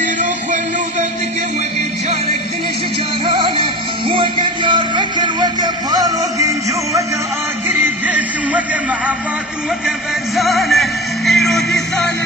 ديرو خلو بدك وقت جارك دنش جارانه وقت نار بكر وقت بارو جنجو وقت آقري ديس وقت معبات وقت برزانه إيرو دي سانه